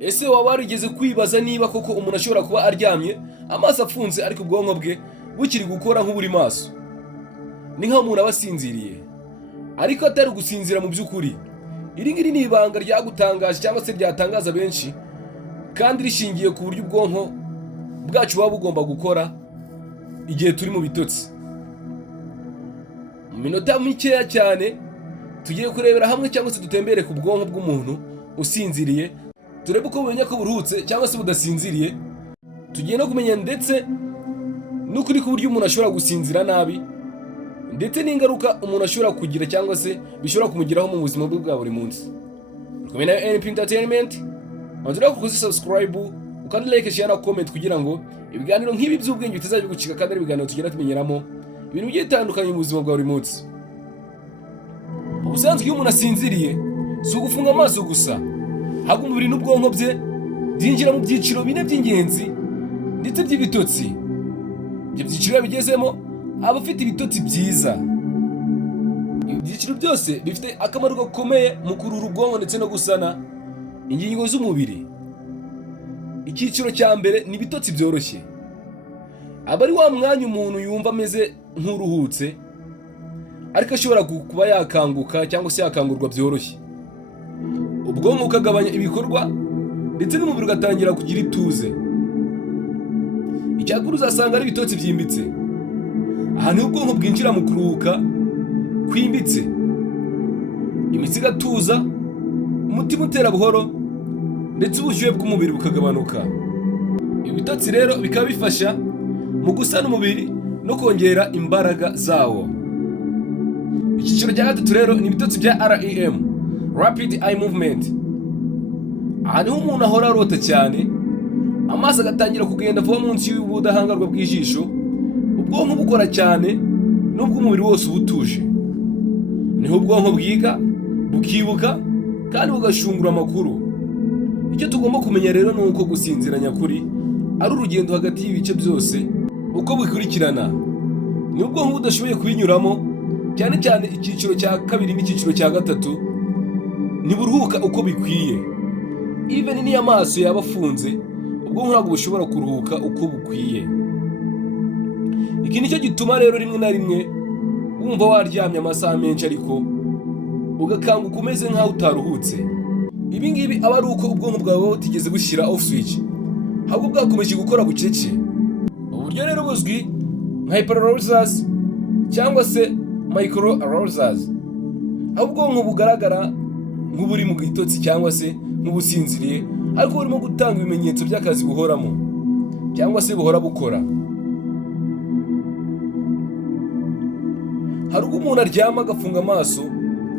Ese waba warigeze kwibaza niba koko umuntu ashobora kuba aryamye amaso afunze ariko ubwonko bwe bukiri gukora nk'uburi maso? Ni nk'aho umuntu aba asinziriye ariko atari gusinzira mu by'ukuri. Iri ngiri ni ibanga ryagutangaje cyangwa se ryatangaza benshi, kandi rishingiye ku buryo ubwonko bwacu buba bugomba gukora igihe turi mu bitotsi. Mu minota mikeya cyane tugiye kurebera hamwe cyangwa se dutembere ku bwonko bw'umuntu usinziriye, turebe uko bumenya ko buruhutse cyangwa se budasinziriye. Tugiye no kumenya ndetse n'ukuri ku buryo umuntu ashobora gusinzira nabi, ndetse n'ingaruka umuntu ashobora kugira cyangwa se bishobora kumugiraho mu buzima bwe bwa buri munsi. Kumwe na NP Entertainment, wanzura kukuzi subscribe, ukandi like, share na comment kugira ngo ibiganiro nk'ibi by'ubwenge bitazajya bigucika, kandi ari ibiganiro tugenda tumenyeramo ibintu bigiye bitandukanye mu buzima bwa buri munsi. Ubusanzwe iyo umuntu asinziriye si ugufunga amaso gusa, ahubwo umubiri n'ubwonko bye byinjira mu byiciro bine by'ingenzi ndetse by'ibitotsi. Ibyo byiciro bigezemo aba afite ibitotsi byiza. Ibi byiciro byose bifite akamaro gakomeye mu kurura ubwonko ndetse no gusana ingingo z'umubiri. Icyiciro cya mbere ni ibitotsi byoroshye. Aba ari wa mwanya umuntu yumva ameze nk'uruhutse ariko ashobora kuba yakanguka cyangwa se yakangurwa byoroshye. Ubwonko bukagabanya ibikorwa ndetse n'umubiri ugatangira kugira ituze. Icyakora uzasanga ari ibitotsi byimbitse. Aha niho ubwonko bwinjira mu kuruhuka kwimbitse, imitsi igatuza, umutima utera buhoro ndetse ubushyuhe bw'umubiri bukagabanuka. Ibi bitotsi rero bikaba bifasha mu gusana umubiri no kongera imbaraga zawo. Icyiciro cya gatatu rero ni ibitotsi bya REM, Rapid Eye Movement. Aha niho umuntu ahora arota cyane, amaso agatangira kugenda vuba munsi y'ubudahangarwa bw'ijisho, ubwonko bukora cyane nubwo umubiri wose uba utuje. Niho ubwonko bwiga, bukibuka kandi bugashungura amakuru. Icyo tugomba kumenya rero ni uko gusinzira nyakuri ari urugendo hagati y'ibice byose uko bikurikirana. Ni ubwonko budashoboye kubinyuramo, cyane cyane icyiciro cya kabiri n'icyiciro cya gatatu ntiburuhuka uko bikwiye. Even niyo amaso yaba afunze, ubwonko ntabwo bushobora kuruhuka uko bukwiye. Iki nicyo gituma rero rimwe na rimwe wumva waryamye amasaha menshi ariko ugakanguka umeze nk'aho utaruhutse. Ibi ngibi aba ari uko ubwonko bwawe butigeze bushyira off switch, ahubwo bwakomeje gukora bucece. Uburyo rero buzwi nka hyperarousals cyangwa se microarousals, aho ubwonko bugaragara nk'uburi mu gitotsi cyangwa se nk'ubusinziriye ariko burimo gutanga ibimenyetso by'akazi buhoramo cyangwa se buhora bukora. Hari ubwo umuntu aryama agafunga amaso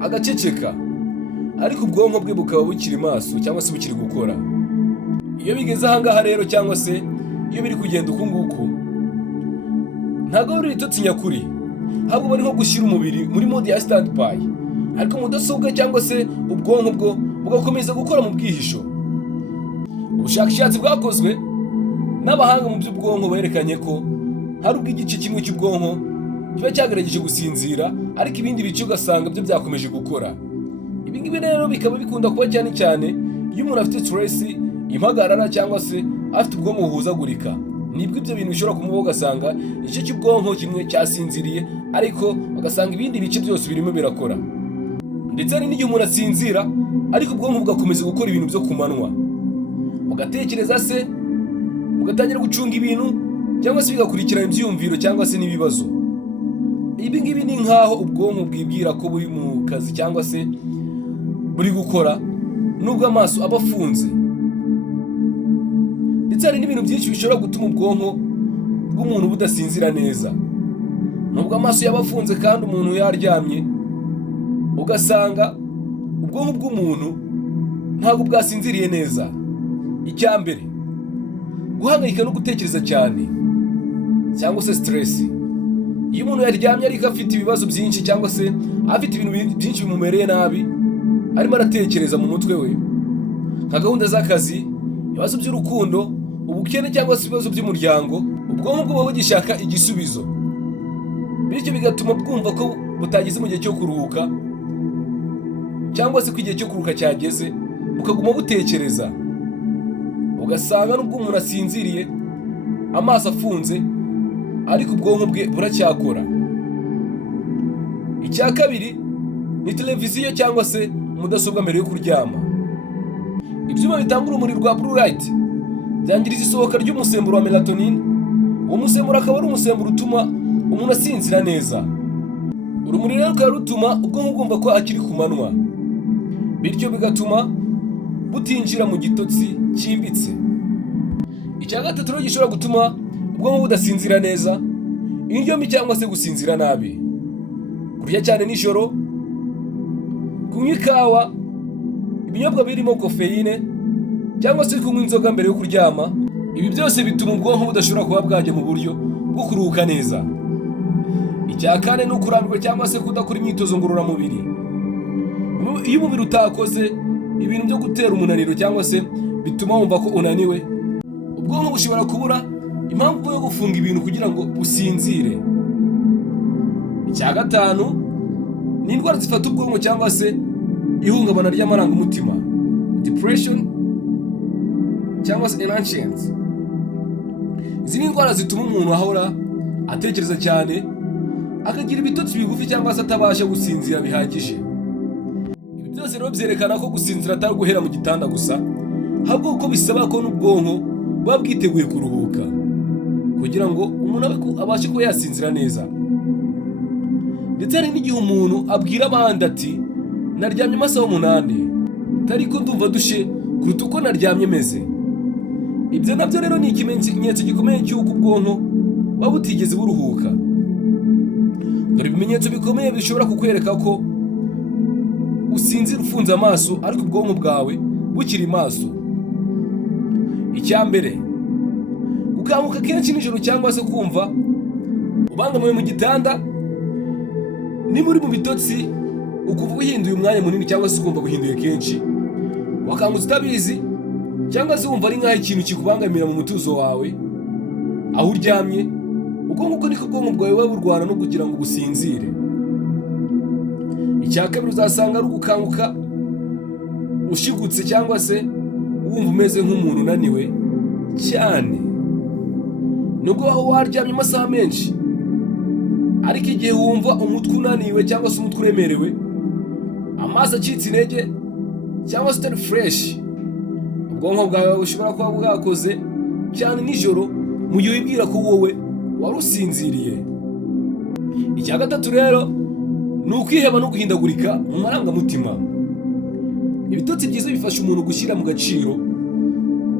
agaceceka ariko ubwonko bwe bukaba bukiri maso cyangwa se bukiri gukora. Iyo bigeze ahangaha rero cyangwa se iyo biri kugenda uku nguku, ntabwo ari ibitotsi nyakuri, ahubwo bari nko gushyira umubiri muri mode ya standby, ariko mudasobwa cyangwa se ubwonko bwo bugakomeza gukora mu bwihisho. Ubushakashatsi bwakozwe n'abahanga mu by'ubwonko berekanye ko hari ubwo igice kimwe cy'ubwonko kiba cyagerageje gusinzira ariko ibindi bice ugasanga byo byakomeje gukora. Ibi ngibi rero bikaba bikunda kuba cyane cyane iyo umuntu afite stress, impagarara cyangwa se afite ubwonko buhuzagurika. Nibwo ibyo bintu bishobora kumubaho, ugasanga igice cy'ubwonko kimwe cyasinziriye ariko ugasanga ibindi bice byose birimo birakora. Ndetse hari n'igihe umuntu asinzira ariko ubwonko bugakomeza gukora ibintu byo ku manywa, bugatekereza se, bugatangira gucunga ibintu cyangwa se bigakurikirana ibyiyumviro cyangwa se n'ibibazo. Ibi ngibi ni nk'aho ubwonko bwibwira ko buri mu kazi cyangwa se buri gukora nubwo amaso aba afunze. Ndetse hari n'ibintu byinshi bishobora gutuma ubwonko bw'umuntu budasinzira neza. Nubwo amaso yaba afunze kandi umuntu yaryamye, ugasanga ubwonko bw'umuntu ntabwo bwasinziriye neza. Icya mbere, guhangayika no gutekereza cyane cyangwa se stress. Iyo umuntu yaryamye ariko afite ibibazo byinshi cyangwa se afite ibintu byinshi bimumereye nabi, arimo aratekereza mu mutwe we nka gahunda z'akazi, ibibazo by'urukundo, ubukene cyangwa se ibibazo by'umuryango, ubwonko buba bugishaka igisubizo. Bityo bigatuma bwumva ko butageze mu gihe cyo kuruhuka cyangwa se ko igihe cyo kuruhuka cyageze, bukaguma butekereza. ugasanga nubwo umuntu asinziriye amaso afunze ariko ubwonko bwe buracyakora. Icya kabiri ni televiziyo cyangwa se mudasobwa mbere yo kuryama. Ibyuma bitanga urumuri rwa blue light byangiriza isohoka ry'umusemburo wa melatonin. Uwo musemburo akaba ari umusemburo utuma umuntu asinzira neza. Urumuri rero rukaba rutuma ubwonko bwumva ko akiri ku manywa, bityo bigatuma butinjira mu gitotsi cyimbitse. Icya gatatu rero gishobora gutuma ubwonko budasinzira neza, indyo mbi cyangwa se gusinzira nabi. Kurya cyane nijoro, kunywa ikawa, ibinyobwa birimo kofeine cyangwa se kunywa inzoga mbere yo kuryama, ibi byose bituma ubwonko budashobora kuba bwajya mu buryo bwo kuruhuka neza. Icya kane ni ukurambirwa cyangwa se kudakora imyitozo ngororamubiri. Iyo umubiri utakoze ibintu byo gutera umunaniro cyangwa se bituma wumva ko unaniwe, ubwonko bushobora kubura impamvu yo gufunga ibintu kugira ngo businzire. Icya gatanu ni indwara zifata ubwonko cyangwa se ihungabana ry'amarangamutima, depression cyangwa se anxiety. Izi ni indwara zituma umuntu ahora atekereza cyane, akagira ibitotsi bigufi cyangwa se atabasha gusinzira bihagije. Ibi byose rero byerekana ko gusinzira atari guhera mu gitanda gusa, ahubwo ko bisaba ko n'ubwonko buba bwiteguye kuruhuka kugira ngo umuntu abashe kuba yasinzira neza. Ndetse hari n'igihe umuntu abwira abandi ati naryamye amasaha 8 ariko ndumva dushe kuruta uko naryamye meze. Ibyo nabyo rero ni ikimenyetso gikomeye cy'uko ubwonko buba butigeze buruhuka. Dore ibimenyetso bikomeye bishobora kukwereka ko usinzira ufunze amaso ariko ubwonko bwawe bukiri maso. Icya mbere, gukanguka kenshi nijoro cyangwa se kumva ubangamiwe mu gitanda. Niba uri mu bitotsi ukuva uhinduye umwanya munini cyangwa se ukumva buhinduye kenshi, wakangutse utabizi cyangwa se wumva ari nk'aho ikintu kikubangamira mu mutuzo wawe aho uryamye, ubwonko niko ubwonko bwawe buba burwana no kugira ngo businzire. Icya kabiri, uzasanga ari ugukanguka ushigutse cyangwa se wumva umeze nk'umuntu unaniwe cyane. Nubwo waba waryamye amasaha menshi, ariko igihe wumva umutwe unaniwe cyangwa se umutwe uremerewe, amaso acitse intege cyangwa se utari fresh, ubwonko bwawe bushobora kuba bwakoze cyane nijoro mu gihe wibwira ko wowe wari usinziriye. Icya gatatu rero ni ukwiheba no guhindagurika mu marangamutima. Ibitotsi byiza bifasha umuntu gushyira mu gaciro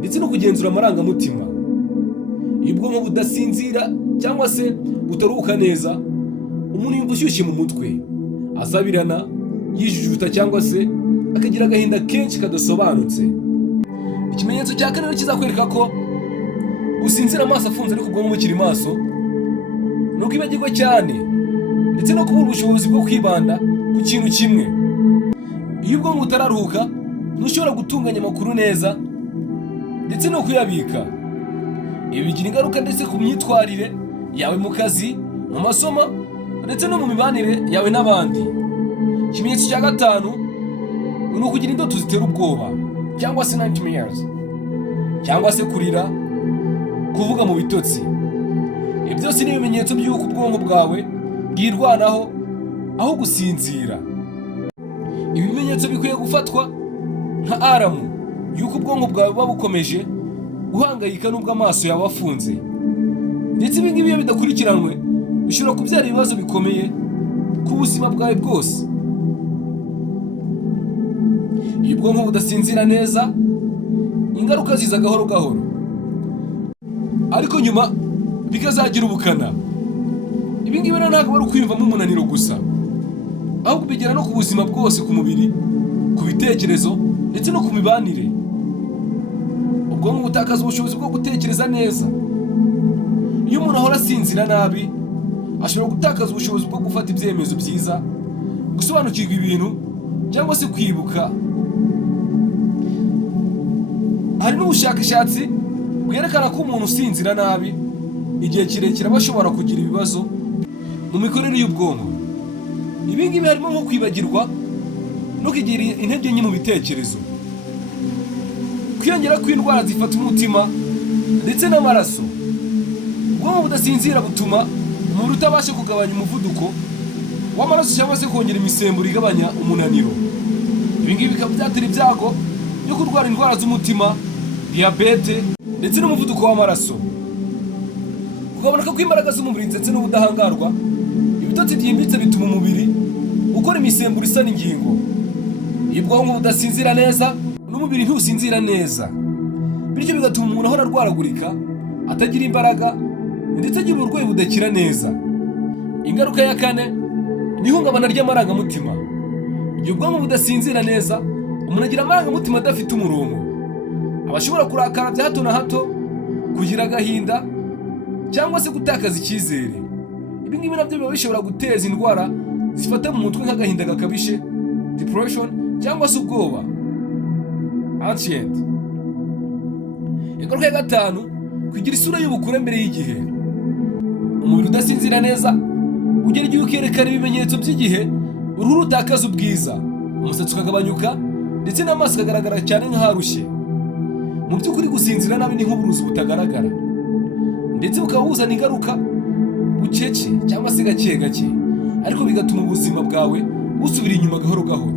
ndetse no kugenzura amarangamutima. Iyo ubwonko budasinzira cyangwa se butaruhuka neza, umuntu yumva ushyushye mu mutwe, asabirana, yijujuta cyangwa se akagira agahinda kenshi kadasobanutse. Ikimenyetso cya kane kizakwereka ko usinzira amaso afunze ariko ubwonko bukiri maso, ni ukwibagirwa cyane ndetse no kubura ubushobozi bwo kwibanda ku kintu kimwe. Iyo ubwonko butararuhuka, ntushobora gutunganya amakuru neza ndetse no kuyabika. Ibi bigira ingaruka ndetse ku myitwarire yawe mu kazi, mu masomo ndetse no mu mibanire yawe n'abandi. Ikimenyetso cya gatanu ni ukugira indoto zitera ubwoba cyangwa se nightmares, cyangwa se kurira, kuvuga mu bitotsi. Ibi byose ni ibimenyetso by'uko ubwonko bwawe bwirwanaho aho gusinzira. Ibi bimenyetso bikwiye gufatwa nka aramu y'uko ubwonko bwawe buba bukomeje guhangayika n'ubwo amaso yawe afunze. Ndetse ibi ngibi iyo bidakurikiranwe bishobora kubyara ibibazo bikomeye ku buzima bwawe bwose. Iyo ubwonko budasinzira neza, ingaruka ziza gahoro gahoro, ariko nyuma bikazagira ubukana. Ibi ngibi rero ntabwo ari ukwiyumvamo umunaniro gusa, ahubwo bigera no ku buzima bwose, ku mubiri, ku bitekerezo ndetse no ku mibanire. Ubwonko butakaza ubushobozi bwo gutekereza neza. Iyo umuntu ahora asinzira nabi, ashobora gutakaza ubushobozi bwo gufata ibyemezo byiza, gusobanukirwa ibintu cyangwa se kwibuka. Hari n'ubushakashatsi bwerekana ko umuntu usinzira nabi igihe kirekire aba ashobora kugira ibibazo mu mikorere y'ubwonko. Ibi ngibi harimo nko kwibagirwa no kugira intege nke mu bitekerezo. kwiyongera kw'indwara zifata umutima ndetse n'amaraso. Ubwonko budasinzira butuma umubiri utabasha kugabanya umuvuduko w'amaraso cyangwa se kongera imisemburo igabanya umunaniro. Ibi ngibi bikaba byatera ibyago byo kurwara indwara z'umutima, diyabete ndetse n'umuvuduko w'amaraso. Kugabanyuka kw'imbaraga z'umubiri ndetse n'ubudahangarwa, ibitotsi byimbitse bituma umubiri ukora imisemburo isa n'ingingo. Iyo ubwonko budasinzira neza, n'umubiri ntusinzira neza, bityo bigatuma umuntu ahora arwaragurika, atagira imbaraga ndetse agira uburwayi budakira neza. Ingaruka ya kane ni ihungabana ry'amarangamutima. Iyo ubwonko budasinzira neza, umuntu agira amarangamutima adafite umurongo. Aba ashobora kurakara bya hato na hato, kugira agahinda cyangwa se gutakaza icyizere. Ibi ngibi nabyo biba bishobora guteza indwara zifata mu mutwe nk'agahinda gakabije, depression cyangwa se ubwoba, anxiety. Ingaruka ya gatanu, kugira isura y'ubukure mbere y'igihe. Umubiri udasinzira neza ugera igihe ukerekana ibimenyetso by'igihe, uruhu rutakaza ubwiza, umusatsi ukagabanyuka ndetse n'amaso akagaragara cyane nk'aharushye. Mu by'ukuri gusinzira nabi ni nk'uburuzi butagaragara, ndetse bukaba buzana ingaruka bucece cyangwa se gake gake, ariko bigatuma ubuzima bwawe busubira inyuma gahoro gahoro.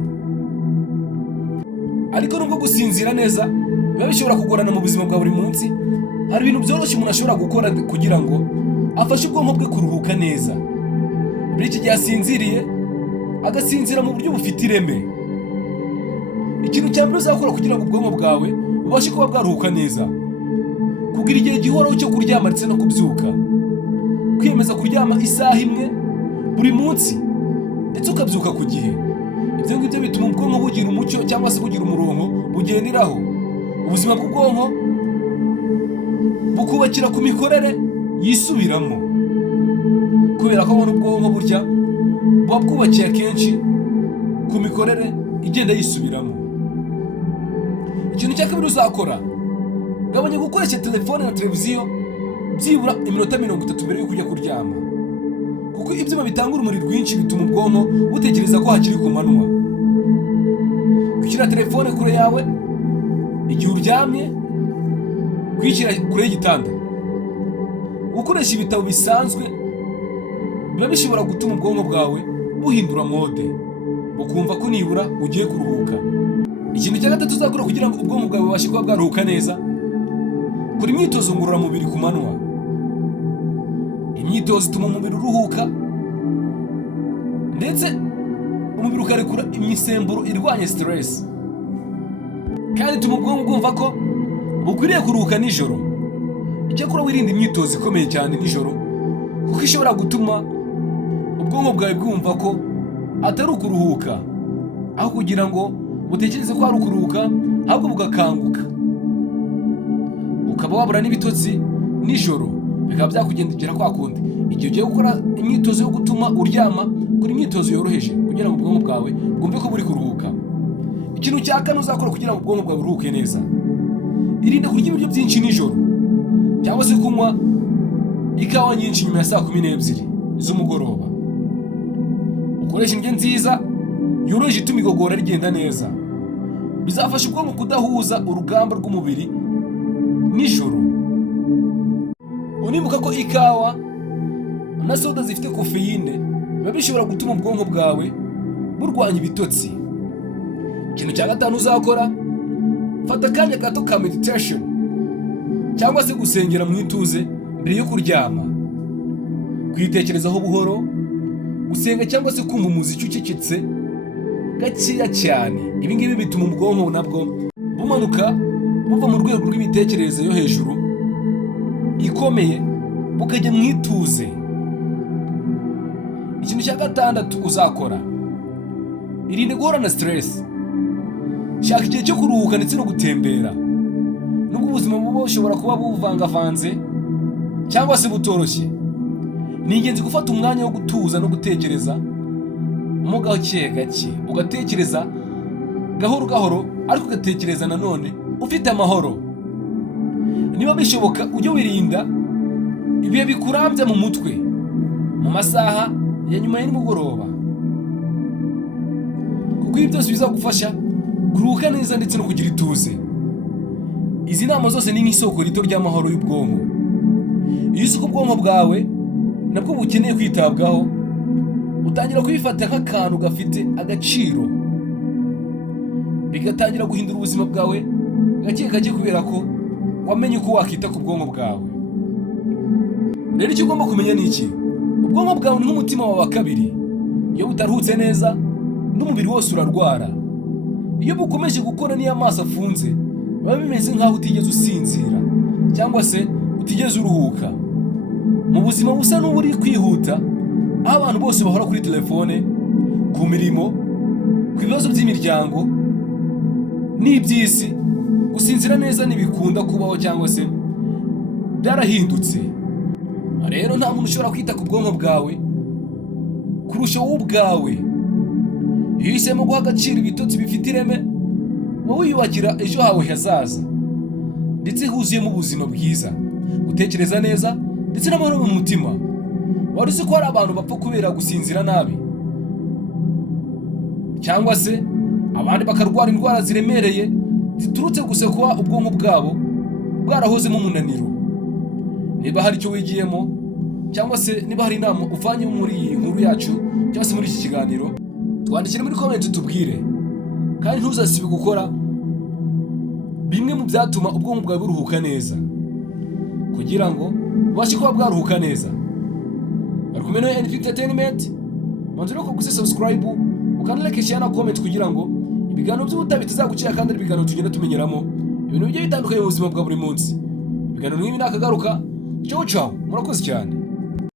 Ariko nubwo gusinzira neza biba bishobora kugorana mu buzima bwa buri munsi, hari ibintu byoroshye umuntu ashobora gukora kugira ngo afashe ubwonko bwe kuruhuka neza. Muri iki gihe asinziriye, agasinzira mu buryo bufite ireme. Ikintu cya mbere uzakora kugira ngo ubwonko bwawe bubashe kuba bwaruhuka neza, kugira igihe gihoraho cyo kuryama ndetse no kubyuka. Kwiyemeza kuryama isaha imwe buri munsi ndetse ukabyuka ku gihe. Ibyo ngibyo bituma ubwonko bugira umucyo cyangwa se bugira umurongo bugenderaho. Ubuzima bw'ubwonko bukubakira ku mikorere yisubiramo, kubera ko n'ubwonko burya buba bwubakiye akenshi ku mikorere igenda yisubiramo. Ikintu cya kabiri uzakora, gabanya gukoresha telefone na televiziyo byibura iminota 30 mbere yo kujya kuryama, kuko ibyuma bitanga urumuri rwinshi bituma ubwonko butekereza ko hakiri ku manywa. Gushyira telefone kure yawe igihe uryamye, kwishyira kure y'igitanda, gukoresha ibitabo bisanzwe biba bishobora gutuma ubwonko bwawe buhindura mode, bukumva ko nibura ugiye kuruhuka. Ikintu cya gatatu uzakora kugira ngo ubwonko bwawe bubashe kuba bwaruhuka neza, kora imyitozo ngororamubiri ku manywa. Imyitozo ituma umubiri uruhuka ndetse umubiri ukarekura imisemburo irwanya stress, kandi ituma ubwonko bwumva ko bukwiriye kuruhuka nijoro. Icyakora wirinda imyitozo ikomeye cyane nijoro, kuko ishobora gutuma ubwonko bwawe bwumva ko atari ukuruhuka, aho kugira ngo butekereze ko ari ukuruhuka, ahubwo bugakanguka, ukaba wabura n'ibitotsi nijoro, bikaba byakugendekera kwa kundi. Igihe ugiye gukora imyitozo yo gutuma uryama, kora imyitozo yoroheje kugira ngo ubwonko bwawe bwumve ko buri kuruhuka. Ikintu cya kane uzakora kugira ngo ubwonko bwawe buruhuke neza, irinde kurya ibiryo byinshi nijoro cyangwa se kunywa ikawa nyinshi nyuma ya saa 12 z'umugoroba. Ukoresha indyo nziza yoroheje ituma igogora rigenda neza, bizafasha ubwonko kudahuza urugamba rw'umubiri nijoro. Unibuka ko ikawa na soda zifite kofeine biba bishobora gutuma ubwonko bwawe burwanya ibitotsi. Ikintu cya gatanu uzakora, fata akanya gato ka meditation cyangwa se gusengera mu ituze mbere yo kuryama. Kwitekerezaho buhoro, gusenga cyangwa se kumva umuziki ucecetse gakeya cyane. Ibi ngibi bituma ubwonko nabwo bumanuka buva mu rwego rw'imitekerereze yo hejuru ikomeye bukajya mu ituze. Ikintu cya gatandatu uzakora, irinde guhora na stress. Shaka igihe cyo kuruhuka ndetse no gutembera. Nubwo ubuzima buba bushobora kuba buvangavanze cyangwa se butoroshye, ni ingenzi gufata umwanya wo gutuza no gutekereza mo gake gake. Ugatekereza gahoro gahoro, ariko ugatekereza nanone ufite amahoro. Niba bishoboka ujye wirinda ibihe bikurambya mu mutwe mu masaha ya nyuma ya nimugoroba, kuko ibi byose bizagufasha kuruhuka neza ndetse no kugira ituze. Izi nama zose ni nk'isoko rito ry'amahoro y'ubwonko. Iyo uzi ko ubwonko bwawe nabwo bukeneye kwitabwaho, utangira kubifata nk'akantu gafite agaciro, bigatangira guhindura ubuzima bwawe gake gake kubera ko wamenye uko wakita ku bwonko bwawe. Rero icyo ugomba kumenya ni iki? Ubwonko bwawe ni nk'umutima wawe wa kabiri. Iyo butaruhutse neza, n'umubiri wose urarwara. Iyo bukomeje gukora n'iyo amaso afunze, biba bimeze nk'aho utigeze usinzira cyangwa se utigeze uruhuka. Mu buzima busa n'uburi kwihuta, aho abantu bose bahora kuri telefone, ku mirimo, ku bibazo by'imiryango n'iby'isi, gusinzira neza ntibikunda kubaho cyangwa se byarahindutse. Rero nta muntu ushobora kwita ku bwonko bwawe kurusha wowe ubwawe. Iyo uhisemo guha agaciro ibitotsi bifite ireme, wowe wiyubakira ejo hawe hazaza ndetse huzuyemo ubuzima bwiza, gutekereza neza ndetse n'amahoro mu mutima. Wari uzi ko hari abantu bapfa kubera gusinzira nabi, cyangwa se abandi bakarwara indwara ziremereye ziturutse gusa kuba ubwonko bwabo bwarahozemo umunaniro? Niba hari icyo wigiyemo cyangwa se niba hari inama uvanye muri iyi nkuru yacu cyangwa se muri iki kiganiro, twandikire muri comment tubwire. Kandi ntuzasibe gukora bimwe mu byatuma ubwonko bwawe buruhuka neza, kugira ngo ubashe kuba bwaruhuka neza. Bari kumwe na Entertainment, manzure ko subscribe, ukanda like, share na comment kugira ngo ibiganiro by'ubutabi bizagucira kandi ari ibiganiro tugenda tumenyeramo ibintu bigiye bitandukanye mu buzima bwa buri munsi. Ibiganiro nk'ibi nakagaruka. Ciao ciao, murakoze cyane.